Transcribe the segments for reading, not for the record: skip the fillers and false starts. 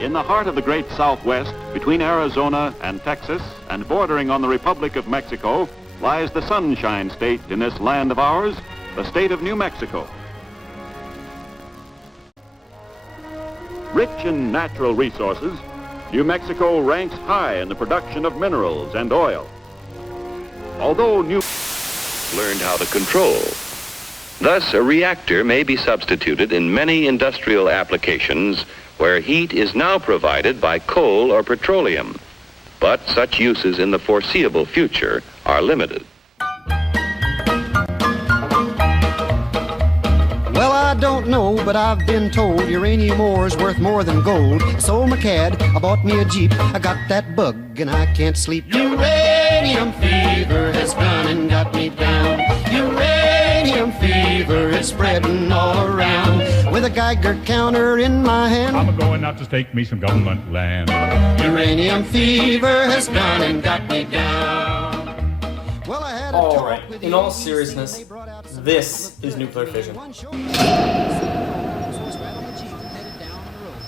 In the heart of the great Southwest, between Arizona and Texas, and bordering on the Republic of Mexico, lies the Sunshine State in this land of ours, the state of New Mexico. Rich in natural resources, New Mexico ranks high in the production of minerals and oil. Although New learned how to control. Thus, a reactor may be substituted in many industrial applications where heat is now provided by coal or petroleum. But such uses in the foreseeable future are limited. Well, I don't know, but I've been told uranium ore is worth more than gold. So McCad, I bought me a Jeep. I got that bug and I can't sleep. Uranium fever has gone and got me down. Uranium fever is spreading all around. With a Geiger counter in my hand, I'm going out to stake me some government land. Uranium fever has gone and got me down. Well, I had a All talk right, with in the all OCC, seriousness, they brought out some this good is nuclear fission. one show.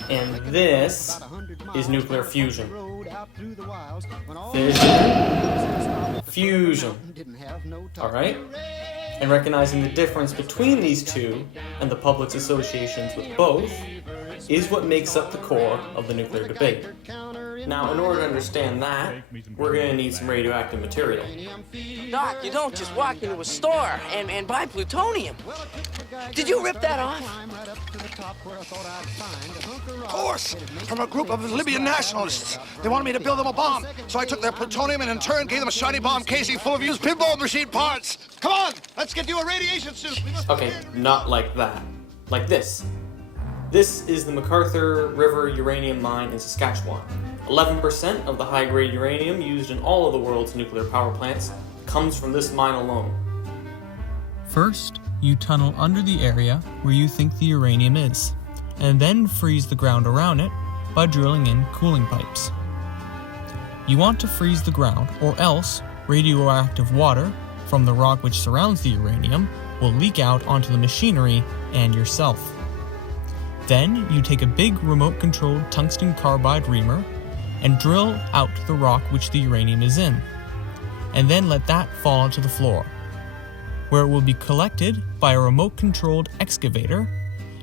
And this is nuclear fusion. Fission, fusion. Alright? And recognizing the difference between these two and the public's associations with both is what makes up the core of the nuclear debate. Now, in order to understand that, we're going to need some radioactive material. Doc, you don't just walk into a store and buy plutonium. Did you rip that off? Of course, from a group of Libyan nationalists. They wanted me to build them a bomb, so I took their plutonium and in turn gave them a shiny bomb casing full of used pinball machine parts. Come on, let's get you a radiation suit. Okay, not like that. Like this. This is the MacArthur River uranium mine in Saskatchewan. 11% of the high-grade uranium used in all of the world's nuclear power plants comes from this mine alone. First, you tunnel under the area where you think the uranium is, and then freeze the ground around it by drilling in cooling pipes. You want to freeze the ground, or else radioactive water from the rock which surrounds the uranium will leak out onto the machinery and yourself. Then you take a big remote-controlled tungsten carbide reamer and drill out the rock which the uranium is in, and then let that fall to the floor, where it will be collected by a remote-controlled excavator,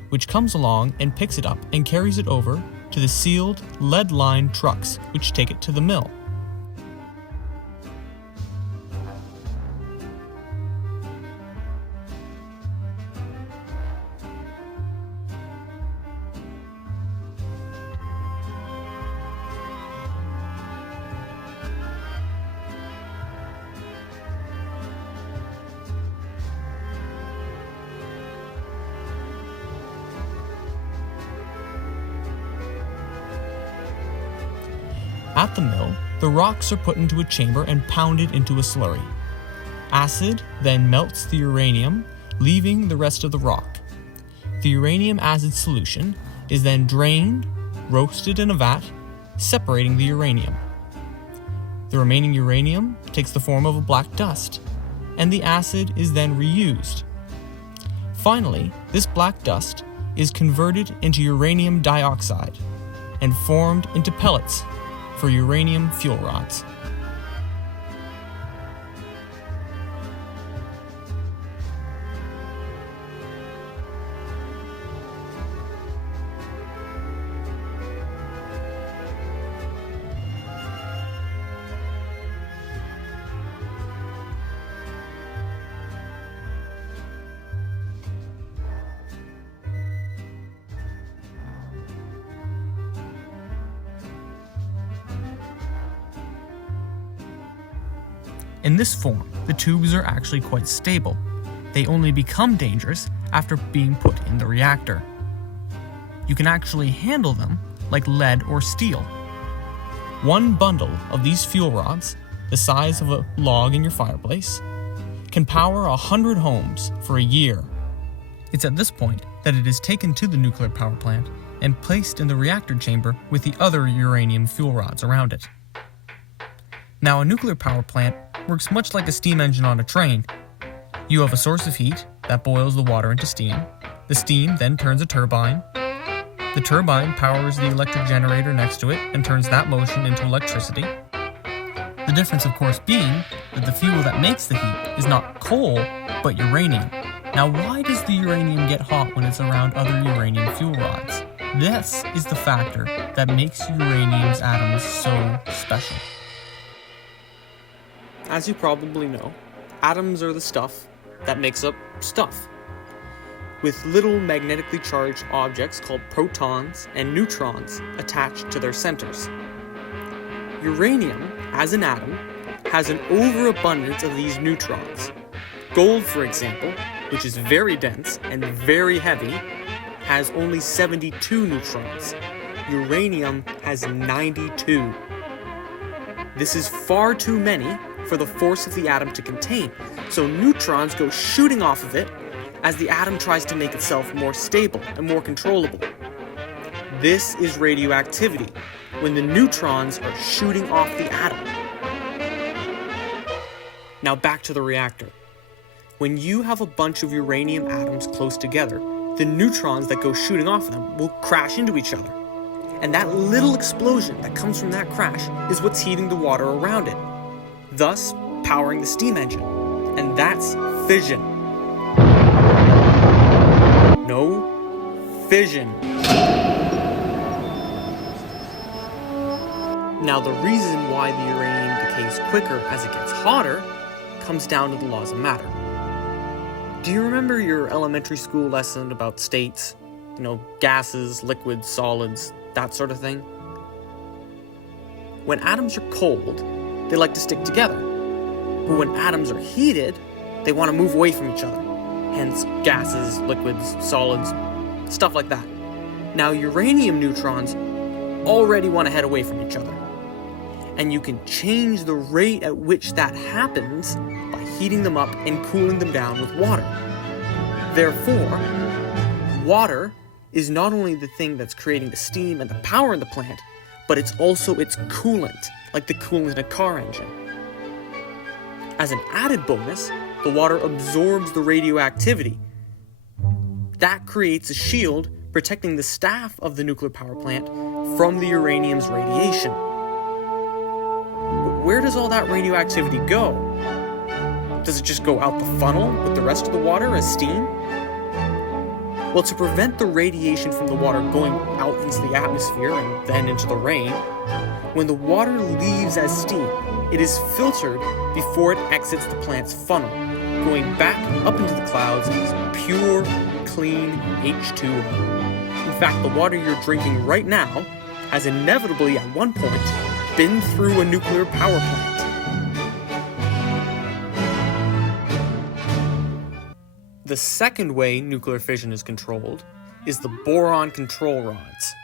which comes along and picks it up and carries it over to the sealed, lead-lined trucks which take it to the mill. At the mill, the rocks are put into a chamber and pounded into a slurry. Acid then melts the uranium, leaving the rest of the rock. The uranium acid solution is then drained, roasted in a vat, separating the uranium. The remaining uranium takes the form of a black dust, and the acid is then reused. Finally, this black dust is converted into uranium dioxide and formed into pellets for uranium fuel rods. In this form, the tubes are actually quite stable. They only become dangerous after being put in the reactor. You can actually handle them like lead or steel. One bundle of these fuel rods, the size of a log in your fireplace, can power 100 homes for a year. It's at this point that it is taken to the nuclear power plant and placed in the reactor chamber with the other uranium fuel rods around it. Now, a nuclear power plant works much like a steam engine on a train. You have a source of heat that boils the water into steam. The steam then turns a turbine, The turbine powers the electric generator next to it and turns that motion into electricity. The difference, of course, being that the fuel that makes the heat is not coal, but uranium. Now, why does the uranium get hot when it's around other uranium fuel rods? This is the factor that makes uranium's atoms so special. As you probably know, atoms are the stuff that makes up stuff, with little magnetically charged objects called protons and neutrons attached to their centers. Uranium, as an atom, has an overabundance of these neutrons. Gold, for example, which is very dense and very heavy, has only 72 neutrons. Uranium has 92. This is far too many for the force of the atom to contain, so neutrons go shooting off of it as the atom tries to make itself more stable and more controllable. This is radioactivity, when the neutrons are shooting off the atom. Now back to the reactor. When you have a bunch of uranium atoms close together, the neutrons that go shooting off of them will crash into each other. And that little explosion that comes from that crash is what's heating the water around it, thus powering the steam engine. And that's fission. No, fission. Now, the reason why the uranium decays quicker as it gets hotter comes down to the laws of matter. Do you remember your elementary school lesson about states? You know, gases, liquids, solids, that sort of thing? When atoms are cold, they like to stick together. But when atoms are heated, they want to move away from each other. Hence, gases, liquids, solids, stuff like that. Now, uranium neutrons already want to head away from each other. And you can change the rate at which that happens by heating them up and cooling them down with water. Therefore, water is not only the thing that's creating the steam and the power in the plant, but it's also its coolant, like the coolant in a car engine. As an added bonus, the water absorbs the radioactivity. That creates a shield protecting the staff of the nuclear power plant from the uranium's radiation. But where does all that radioactivity go? Does it just go out the funnel with the rest of the water as steam? Well, to prevent the radiation from the water going out into the atmosphere and then into the rain, when the water leaves as steam, it is filtered before it exits the plant's funnel, going back up into the clouds as pure, clean H2O. In fact, the water you're drinking right now has inevitably at one point been through a nuclear power plant. The second way nuclear fission is controlled is the boron control rods.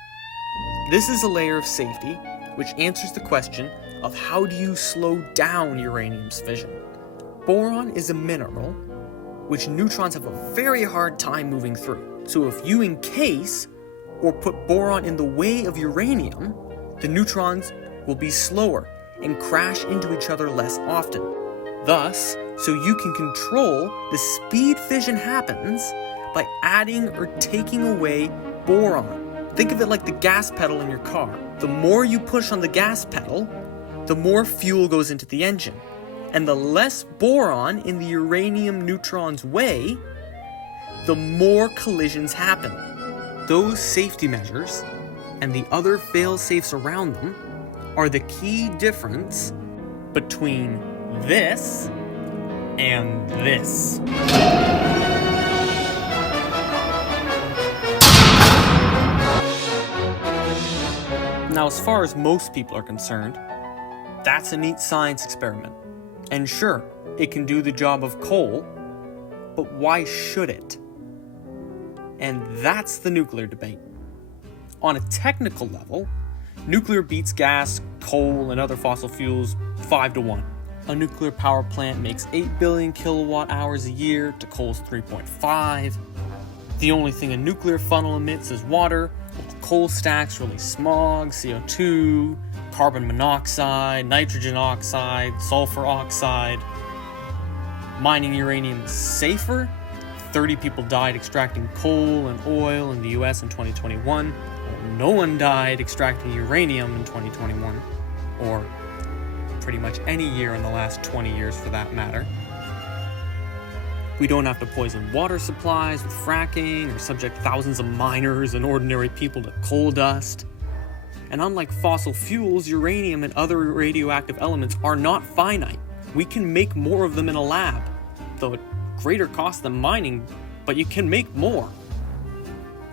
This is a layer of safety which answers the question of how do you slow down uranium's fission. Boron is a mineral which neutrons have a very hard time moving through. So if you encase or put boron in the way of uranium, the neutrons will be slower and crash into each other less often. Thus, so you can control the speed fission happens by adding or taking away boron. Think of it like the gas pedal in your car. The more you push on the gas pedal, the more fuel goes into the engine. And the less boron in the uranium neutron's way, the more collisions happen. Those safety measures and the other fail-safes around them are the key difference between this and this. Now, as far as most people are concerned, that's a neat science experiment. And sure, it can do the job of coal, but why should it? And that's the nuclear debate. On a technical level, nuclear beats gas, coal, and other fossil fuels 5-1. A nuclear power plant makes 8 billion kilowatt hours a year to coal's 3.5. The only thing a nuclear funnel emits is water, while coal stacks release smog, CO2, carbon monoxide, nitrogen oxide, sulfur oxide. Mining uranium is safer. 30 people died extracting coal and oil in the US in 2021. no one died extracting uranium in 2021, or pretty much any year in the last 20 years for that matter. We don't have to poison water supplies with fracking or subject thousands of miners and ordinary people to coal dust. And unlike fossil fuels, uranium and other radioactive elements are not finite. We can make more of them in a lab, though at greater cost than mining, but you can make more.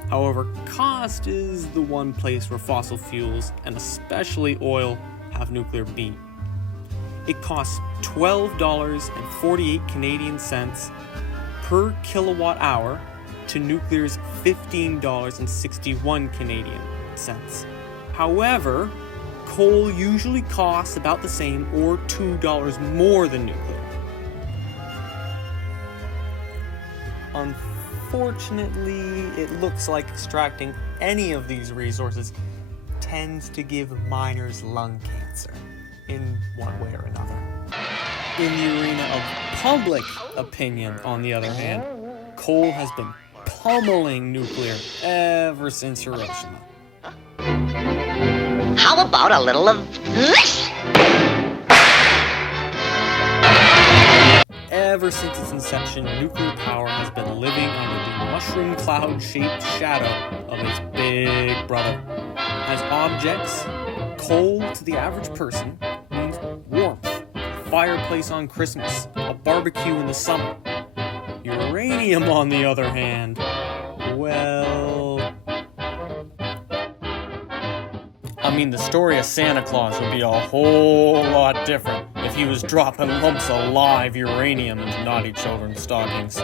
However, cost is the one place where fossil fuels, and especially oil, have nuclear beat. It costs $12.48 Canadian cents per kilowatt hour to nuclear's $15.61 Canadian cents. However, coal usually costs about the same or $2 more than nuclear. Unfortunately, it looks like extracting any of these resources tends to give miners lung cancer in one way or another. In the arena of public opinion, on the other hand, coal has been pummeling nuclear ever since Hiroshima. How about a little of this? Ever since its inception, nuclear power has been living under the mushroom cloud-shaped shadow of its big brother. As objects, coal to the average person means warmth, a fireplace on Christmas, a barbecue in the summer. Uranium, on the other hand, well... I mean, the story of Santa Claus would be a whole lot different if he was dropping lumps of live uranium into naughty children's stockings.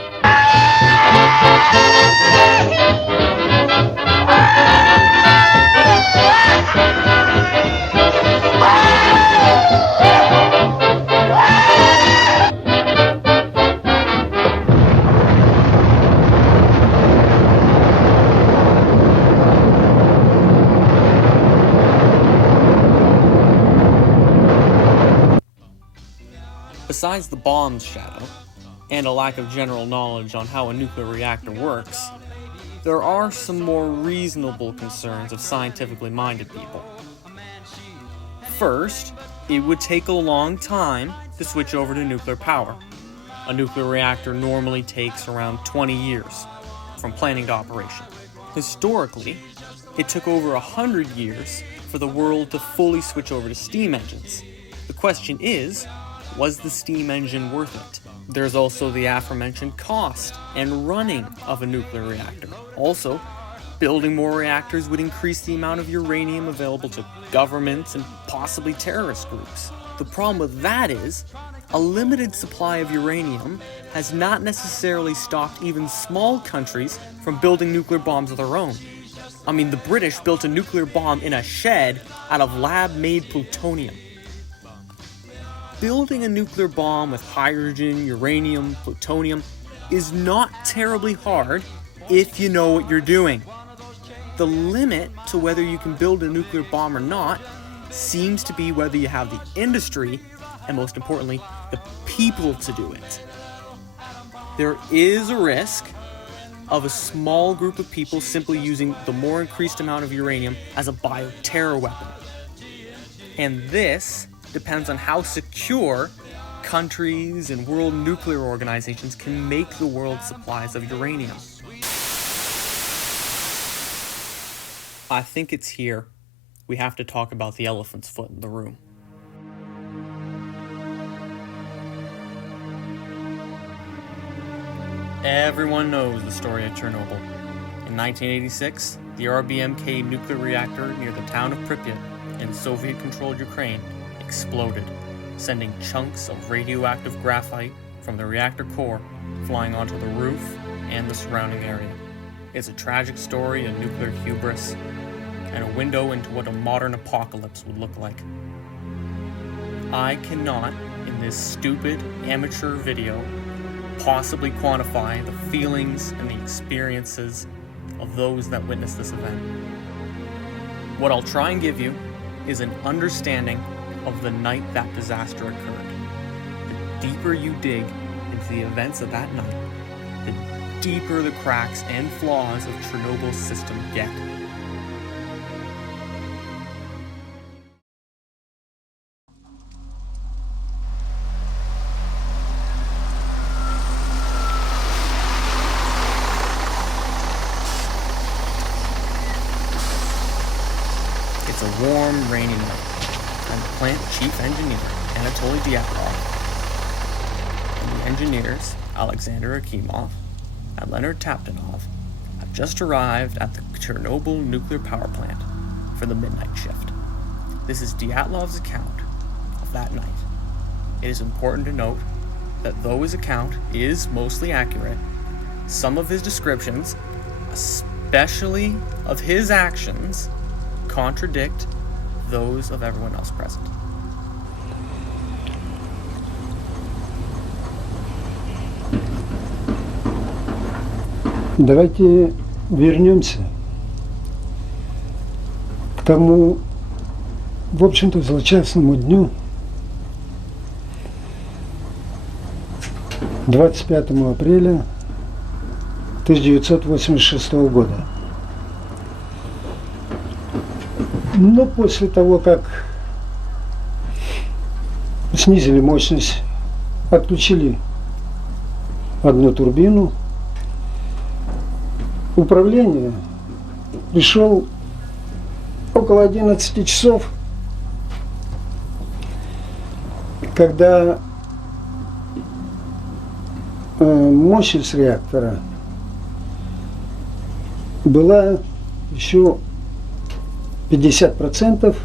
Besides the bomb's shadow, and a lack of general knowledge on how a nuclear reactor works, there are some more reasonable concerns of scientifically minded people. First, it would take a long time to switch over to nuclear power. A nuclear reactor normally takes around 20 years from planning to operation. Historically, it took over 100 years for the world to fully switch over to steam engines. The question is, was the steam engine worth it? There's also the aforementioned cost and running of a nuclear reactor. Also, building more reactors would increase the amount of uranium available to governments and possibly terrorist groups. The problem with that is, a limited supply of uranium has not necessarily stopped even small countries from building nuclear bombs of their own. I mean, the British built a nuclear bomb in a shed out of lab-made plutonium. Building a nuclear bomb with hydrogen, uranium, plutonium is not terribly hard if you know what you're doing. The limit to whether you can build a nuclear bomb or not seems to be whether you have the industry, and most importantly, the people to do it. There is a risk of a small group of people simply using the more increased amount of uranium as a bioterror weapon. And this depends on how secure countries and world nuclear organizations can make the world's supplies of uranium. I think it's here we have to talk about the elephant's foot in the room. Everyone knows the story of Chernobyl. In 1986, the RBMK nuclear reactor near the town of Pripyat in Soviet-controlled Ukraine exploded, sending chunks of radioactive graphite from the reactor core flying onto the roof and the surrounding area. It's a tragic story of nuclear hubris and a window into what a modern apocalypse would look like. I cannot, in this stupid amateur video, possibly quantify the feelings and the experiences of those that witnessed this event. What I'll try and give you is an understanding of the night that disaster occurred. The deeper you dig into the events of that night, the deeper the cracks and flaws of Chernobyl's system get. It's a warm, rainy night, and the plant chief engineer, Anatoly Dyatlov, and the engineers, Alexander Akimov and Leonard Taptonov, have just arrived at the Chernobyl nuclear power plant for the midnight shift. This is Dyatlov's account of that night. It is important to note that though his account is mostly accurate, some of his descriptions, especially of his actions, contradict those of everyone else present. Давайте вернемся к тому, в общем-то, злосчастному дню, 25 апреля 1986 года. Но после того, как снизили мощность, отключили одну турбину, управление пришел около 11 часов, когда мощность реактора была еще 50%,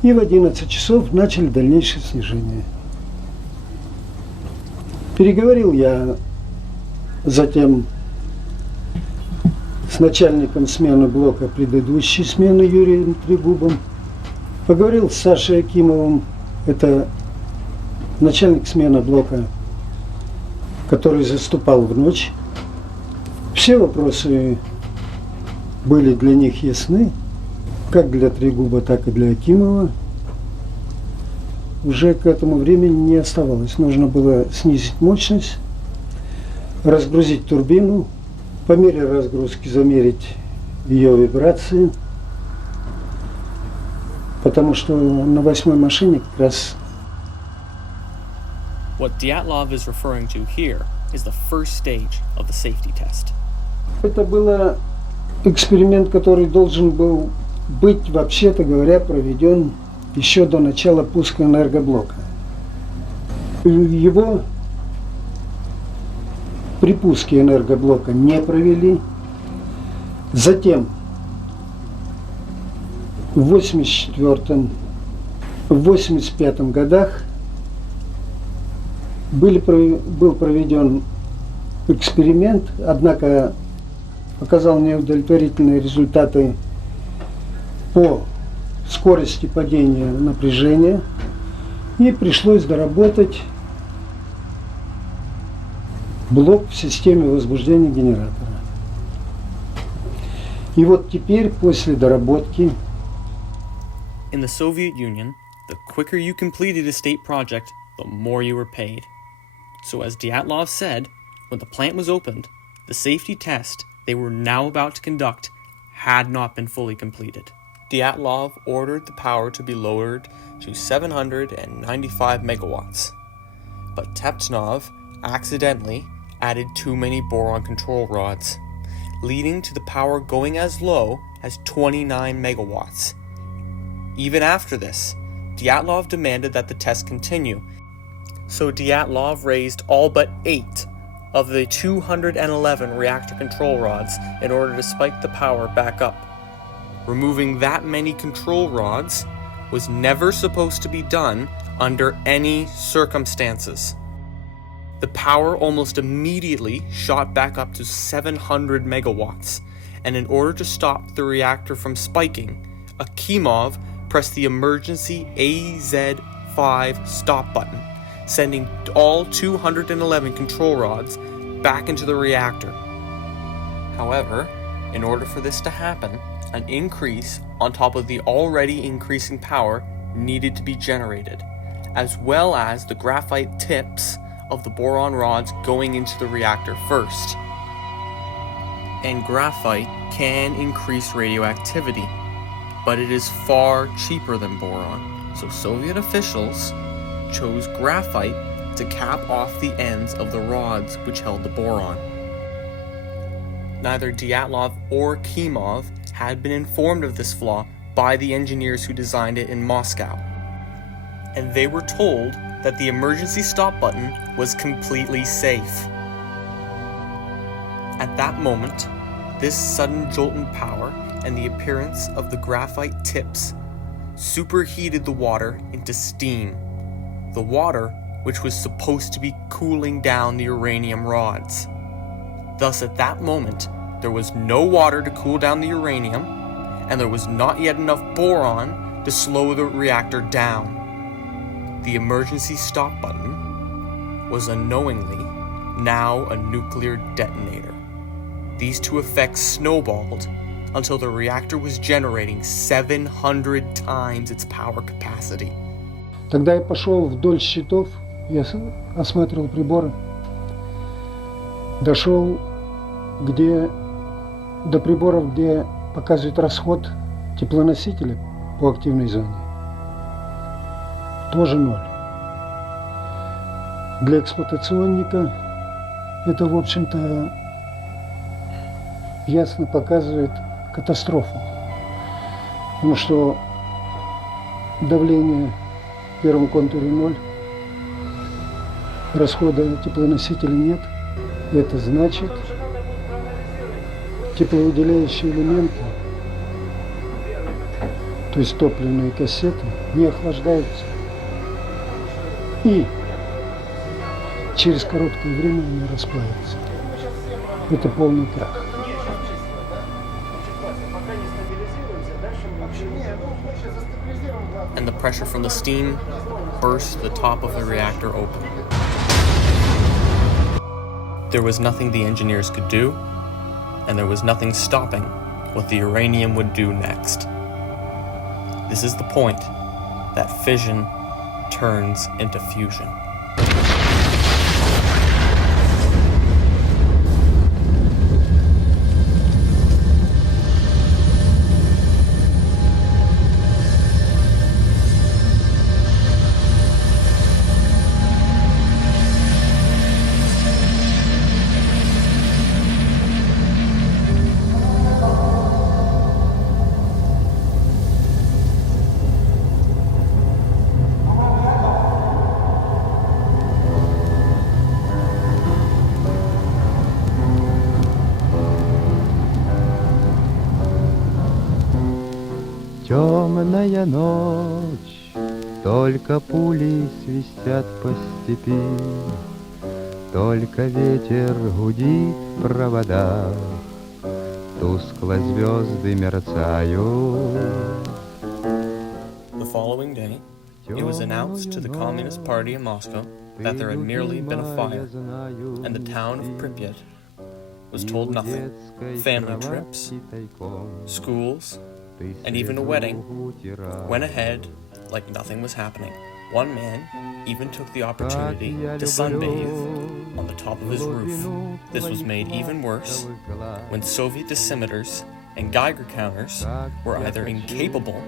и в 11 часов начали дальнейшее снижение. Переговорил я затем с начальником смены блока предыдущей смены Юрием Трегубом, поговорил с Сашей Акимовым, это начальник смены блока, который заступал в ночь. Все вопросы были для них ясны, как для Трегуба, так и для Акимова. Уже к этому времени не оставалось. Нужно было снизить мощность, разгрузить турбину, по мере разгрузки замерить ее вибрации, потому что на 8-й машине как раз. What Dyatlov is referring to here is the first stage of the safety test. Это был эксперимент, который должен был быть, вообще-то говоря, проведен еще до начала пуска энергоблока. Его при пуске энергоблока не провели. Затем в 1984-1985 годах был проведен эксперимент, однако показал неудовлетворительные результаты по скорости падения напряжения, и пришлось доработать блок в системе возбуждения генератора. И вот теперь, после доработки, In the Soviet Union, the quicker you completed a state project, the more you were paid. So as Dyatlov said, when the plant was opened, the safety test they were now about to conduct had not been fully completed. Dyatlov ordered the power to be lowered to 795 megawatts, but Taptonov accidentally added too many boron control rods, leading to the power going as low as 29 megawatts. Even after this, Dyatlov demanded that the test continue, so Dyatlov raised all but 8 of the 211 reactor control rods in order to spike the power back up. Removing that many control rods was never supposed to be done under any circumstances. The power almost immediately shot back up to 700 megawatts, and in order to stop the reactor from spiking, Akimov pressed the emergency AZ5 stop button, sending all 211 control rods back into the reactor. However, in order for this to happen, an increase on top of the already increasing power needed to be generated, as well as the graphite tips of the boron rods going into the reactor first. And graphite can increase radioactivity, but it is far cheaper than boron, so Soviet officials chose graphite to cap off the ends of the rods which held the boron. Neither Dyatlov or Akimov had been informed of this flaw by the engineers who designed it in Moscow. And they were told that the emergency stop button was completely safe. At that moment, this sudden jolt in power and the appearance of the graphite tips superheated the water into steam. The water which was supposed to be cooling down the uranium rods. Thus, at that moment, there was no water to cool down the uranium, and there was not yet enough boron to slow the reactor down. The emergency stop button was unknowingly now a nuclear detonator. These two effects snowballed until the reactor was generating 700 times its power capacity. Тогда я пошел вдоль щитов, я осматривал приборы, дошел до приборов, где показывает расход теплоносителя по активной зоне. Тоже 0. Для эксплуатационника это, в общем-то, ясно показывает катастрофу. Потому что давление в первом контуре 0, расхода теплоносителя нет. Это значит, тепловыделяющие элементы, то есть топливные кассеты, не охлаждаются. И через короткое время они расплавятся. Это полный крах. And the pressure from the steam burst the top of the reactor open. There was nothing the engineers could do, and there was nothing stopping what the uranium would do next. This is the point that fission turns into fusion. Темная ночь, только пули свистят по степи, только ветер гудит в проводах, тускло звезды мерцают. The following day, it was announced to the Communist Party in Moscow that there had merely been a fire, and the town of Pripyat was told nothing. Family trips, schools, and even a wedding went ahead like nothing was happening. One man even took the opportunity to sunbathe on the top of his roof. This was made even worse when Soviet dosimeters and Geiger counters were either incapable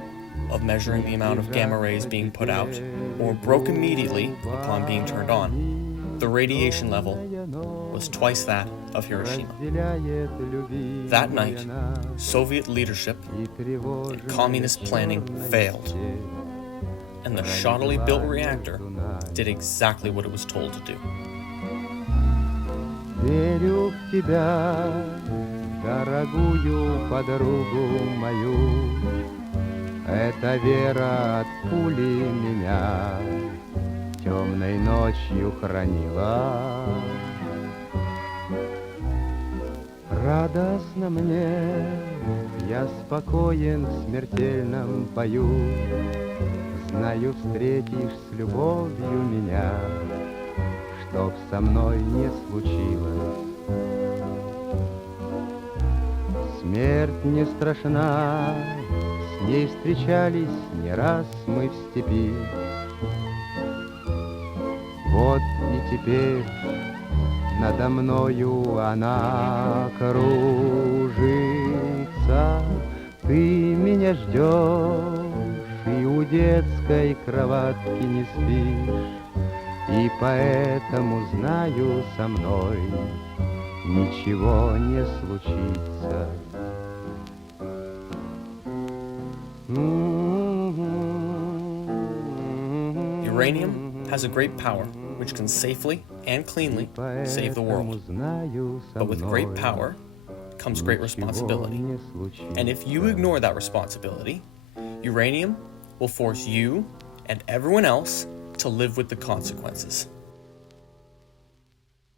of measuring the amount of gamma rays being put out or broke immediately upon being turned on. The radiation level was twice that of Hiroshima. That night, Soviet leadership and communist planning failed, and the shoddily built reactor did exactly what it was told to do. Верю в тебя, дорогую подругу мою, эта вера от пули меня темной ночью хранила. Радостно мне, я спокоен в смертельном бою, знаю, встретишь с любовью меня, чтоб со мной не случилось. Смерть не страшна, с ней встречались не раз мы в степи. Вот и теперь надо мною она кружится. Ты меня ждешь и у детской кроватки не спишь, и поэтому знаю, со мной ничего не случится. Uranium has a great power, which can safely and cleanly save the world. But with great power comes great responsibility. And if you ignore that responsibility, uranium will force you and everyone else to live with the consequences.